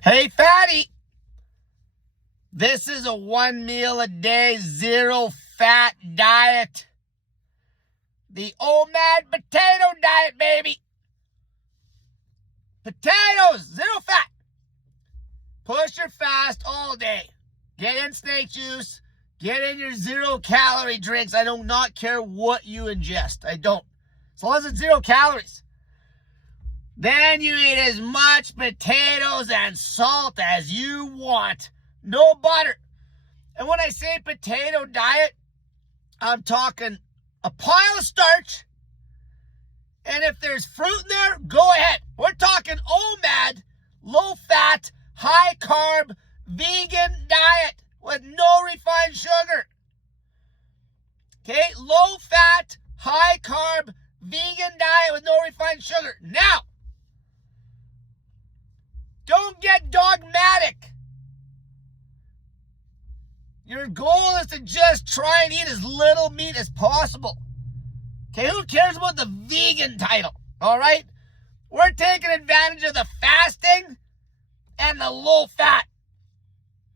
Hey, fatty, this is a 1 meal a day, 0 fat diet. The OMAD potato diet, baby. Potatoes, 0 fat. Push your fast all day. Get in snake juice. Get in your 0-calorie drinks. I do not care what you ingest. I don't. As long as it's 0 calories. Then you eat as much potatoes and salt as you want. No butter. And when I say potato diet, I'm talking a pile of starch. And if there's fruit in there, go ahead. We're talking OMAD, low-fat, high-carb, vegan diet with no refined sugar. Okay, low-fat, high-carb, vegan diet with no refined sugar. Now, don't get dogmatic. Your goal is to just try and eat as little meat as possible. Okay, who cares about the vegan title? All right? We're taking advantage of the fasting and the low fat.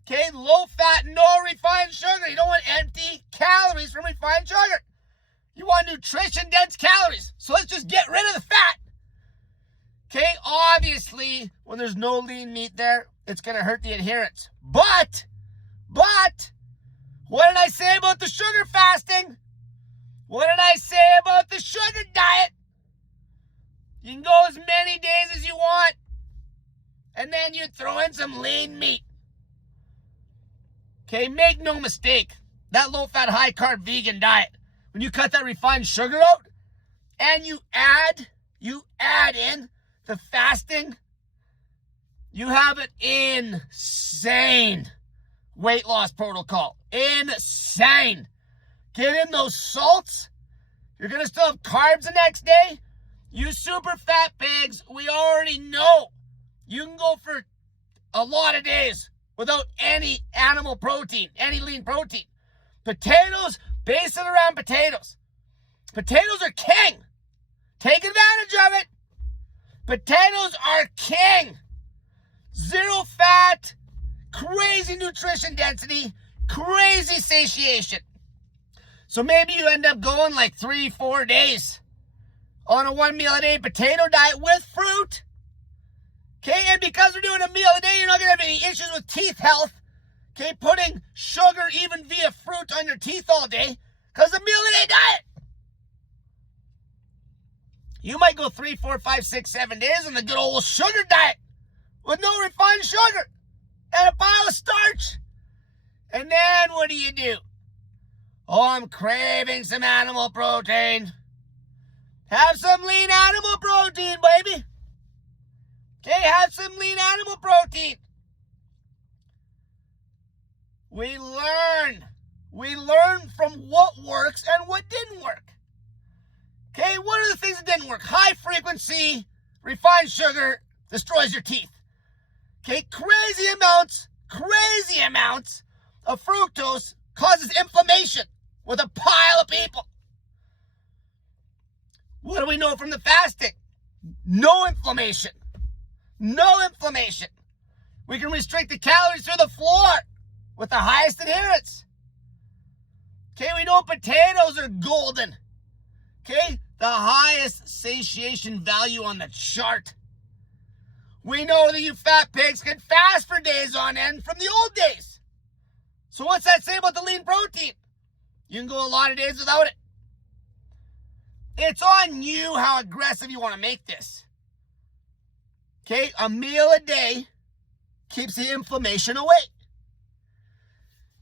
Okay, low fat, no refined sugar. You don't want empty calories from refined sugar. You want nutrition-dense calories. So let's just get rid of the fat. Okay, obviously, when there's no lean meat there, it's going to hurt the adherence. But, what did I say about the sugar fasting? What did I say about the sugar diet? You can go as many days as you want, and then you throw in some lean meat. Okay, make no mistake, that low-fat, high-carb vegan diet, when you cut that refined sugar out, and you add in the fasting, you have an insane weight loss protocol. Insane. Get in those salts. You're going to still have carbs the next day. You super fat pigs, we already know you can go for a lot of days without any animal protein, any lean protein. Potatoes, base it around potatoes. Potatoes are king. Take advantage of it. Potatoes are king. 0 fat, crazy nutrition density, crazy satiation. So maybe you end up going like 3-4 days on a 1 meal a day potato diet with fruit. Okay, and because we're doing a meal a day, you're not going to have any issues with teeth health. Okay, putting sugar even via fruit on your teeth all day because a meal a day diet. You might go 3, 4, 5, 6, 7 days on the good old sugar diet with no refined sugar and a pile of starch. And then what do? Oh, I'm craving some animal protein. Have some lean animal protein, baby. Okay, have some lean animal protein. We learn from what works and what didn't work. Okay, what are the things that didn't work? High frequency, refined sugar destroys your teeth. Okay, crazy amounts of fructose causes inflammation with a pile of people. What do we know from the fasting? No inflammation. No inflammation. We can restrict the calories through the floor with the highest adherence. Okay, we know potatoes are golden. Okay, the highest satiation value on the chart. We know that you fat pigs can fast for days on end from the old days. So what's that say about the lean protein? You can go a lot of days without it. It's on you how aggressive you want to make this. Okay, a meal a day keeps the inflammation away.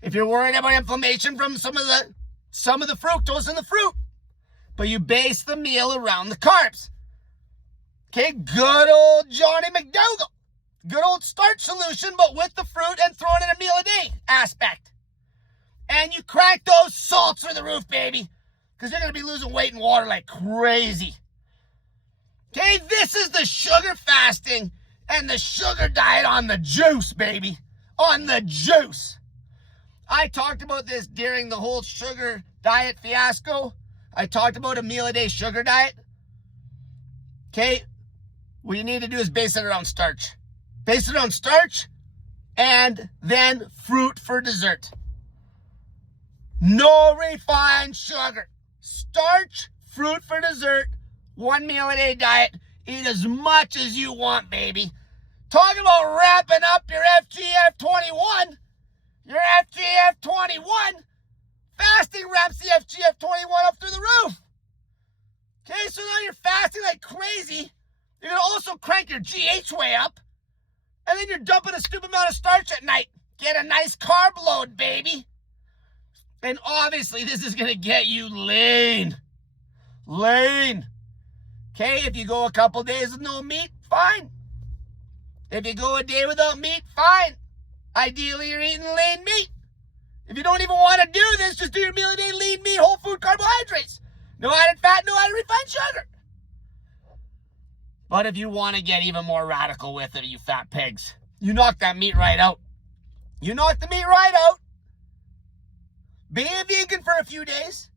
If you're worried about inflammation from some of the fructose in the fruit, but you base the meal around the carbs. Okay, good old Johnny McDougall. Good old starch solution, but with the fruit and throwing in a meal a day aspect. And you crank those salts through the roof, baby, because you're going to be losing weight in water like crazy. Okay, this is the sugar fasting and the sugar diet on the juice, baby. On the juice. I talked about this during the whole sugar diet fiasco. I talked about a meal a day sugar diet. Okay, what you need to do is base it around starch. Base it on starch and then fruit for dessert. No refined sugar. Starch, fruit for dessert, 1 meal a day diet. Eat as much as you want, baby. Talking about wrapping up your FGF21. Your FGF21. Fasting wraps the FGF21 up through the roof. Okay, so now you're fasting like crazy. You're going to also crank your GH way up. And then you're dumping a stupid amount of starch at night. Get a nice carb load, baby. And obviously, this is going to get you lean. Lean. Okay, if you go a couple days with no meat, fine. If you go a day without meat, fine. Ideally, you're eating lean meat. If you don't even want to do this, just do your meal a day, lean meat, whole food carbohydrates. No added fat, no added refined sugar. But if you want to get even more radical with it, you fat pigs, you knock that meat right out. You knock the meat right out. Be a vegan for a few days.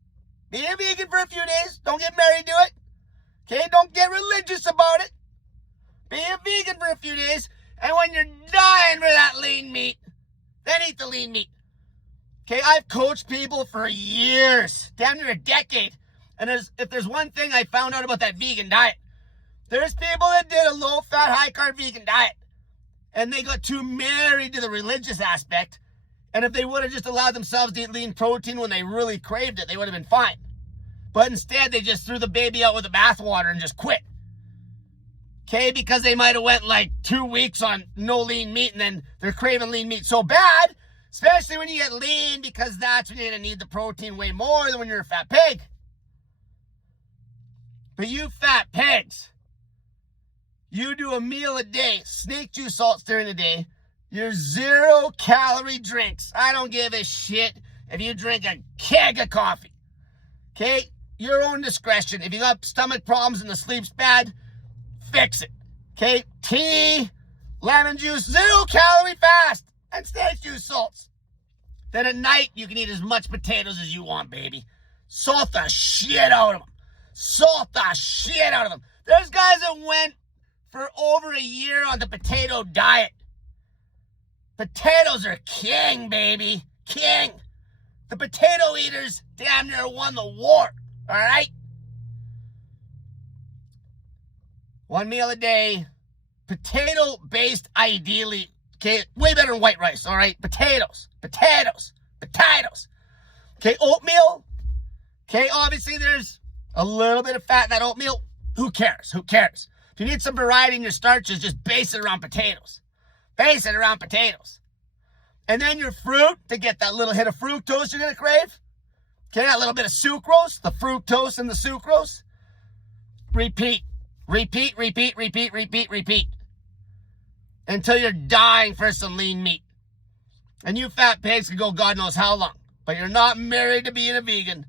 Be a vegan for a few days. Don't get married to it. Okay, don't get religious about it. Be a vegan for a few days. And when you're dying for that lean meat, then eat the lean meat. Okay, I've coached people for years, damn near a decade. And if there's one thing I found out about that vegan diet, there's people that did a low-fat, high-carb vegan diet, and they got too married to the religious aspect. And if they would have just allowed themselves to eat lean protein when they really craved it, they would have been fine. But instead, they just threw the baby out with the bathwater and just quit. Okay, because they might have went like 2 weeks on no lean meat, and then they're craving lean meat so bad, especially when you get lean, because that's when you're going to need the protein way more than when you're a fat pig. But you fat pigs, you do a meal a day, snake juice salts during the day, your 0-calorie drinks. I don't give a shit if you drink a keg of coffee. Okay? Your own discretion. If you got stomach problems and the sleep's bad, fix it. Okay? Tea, lemon juice, 0-calorie fast, and snake juice salts. Then at night, you can eat as much potatoes as you want, baby. Salt the shit out of them. Salt the shit out of them. There's guys that went for over a year on the potato diet. Potatoes are king, baby. King. The potato eaters damn near won the war. All right? 1 meal a day. Potato-based, ideally. Okay? Way better than white rice. All right? Potatoes. Potatoes. Potatoes. Okay? Oatmeal. Okay? Obviously, there's a little bit of fat in that oatmeal. Who cares? Who cares? If you need some variety in your starches, just base it around potatoes. Base it around potatoes. And then your fruit, to get that little hit of fructose you're going to crave. Okay, that little bit of sucrose, the fructose and the sucrose. Repeat. Repeat, repeat, repeat, repeat, repeat. Until you're dying for some lean meat. And you fat pigs can go God knows how long. But you're not married to being a vegan.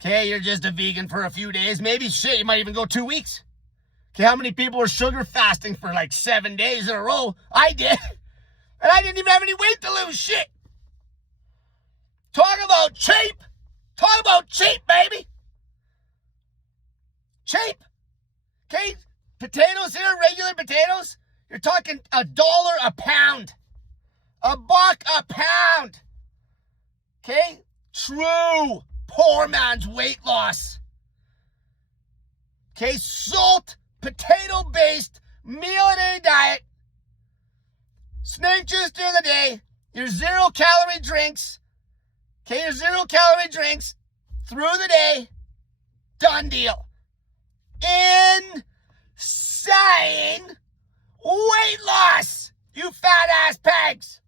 Okay, you're just a vegan for a few days. Maybe shit, you might even go 2 weeks. Okay, how many people were sugar fasting for like 7 days in a row? I did. And I didn't even have any weight to lose. Shit. Talk about cheap. Talk about cheap, baby. Cheap. Okay, potatoes here, regular potatoes. You're talking $1 a pound. $1 a pound. Okay, true poor man's weight loss. Okay, salt, potato-based, meal-a-day diet. Snake juice during the day. Your 0-calorie drinks. Okay, your 0-calorie drinks through the day. Done deal. Insane weight loss, you fat-ass pigs.